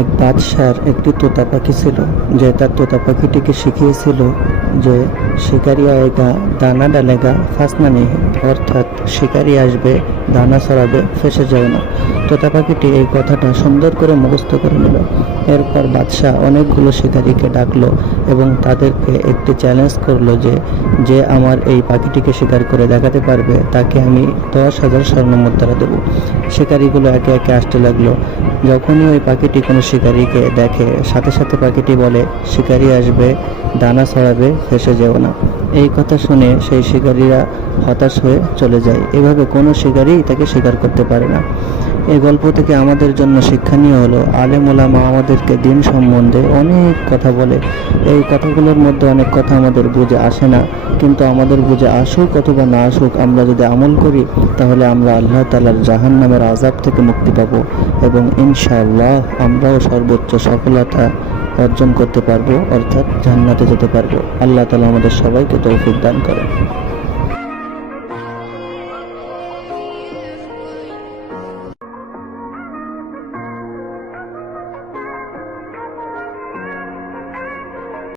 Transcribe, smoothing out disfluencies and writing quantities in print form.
এক বাদশার একটি তোতা পাখি ছিল, যে তার তোতা পাখিটিকে শিখিয়েছিল যে শিকারি আয়েগা দানা ডালেগা ফাসনা নেই, অর্থাৎ শিকারি আসবে দানা ছড়াবে ফেসে যাও না। তোতা পাখিটি এই কথাটা সুন্দর করে মুখস্থ করে নিল। এরপর বাদশাহ অনেকগুলো শিকারীকে ডাকলো এবং তাদেরকে একটি চ্যালেঞ্জ করলো যে যে আমার এই পাখিটিকে শিকার করে দেখাতে পারবে তাকে আমি 10,000 স্বর্ণ মুদ্রা দেবো। শিকারীগুলো একে একে আসতে লাগলো। যখনই ওই পাখিটি কোনো শিকারীকে দেখে, সাথে সাথে পাখিটি বলে শিকারি আসবে দানা ছড়াবে ফেসে যেও না। এই কথা শুনে সেই শিকারীরা হতাশ হয়ে চলে যায়। এভাবে কোনো শিকারী তাকে শিকার করতে পারে না। এই গল্প থেকে আমাদের জন্য শিক্ষণীয় হলো, আলেম ওলামা আমাদেরকে দিন সম্বন্ধে অনেক কথা বলে। এই কথাগুলোর মধ্যে অনেক কথা আমাদের বুঝে আসে না, কিন্তু আমাদের বুঝে আসুক অথবা না আসুক, আমরা যদি আমল করি তাহলে আমরা আল্লাহ তাআলার জাহান্নামের আযাব থেকে মুক্তি পাবো এবং ইনশাআল্লাহ আমরাও সর্বোচ্চ সফলতা অর্জন করতে পারবো, অর্থাৎ জান্নাতে যেতে পারবো। আল্লাহ তাআলা আমাদের সবাইকে তৌফিক দান করেন।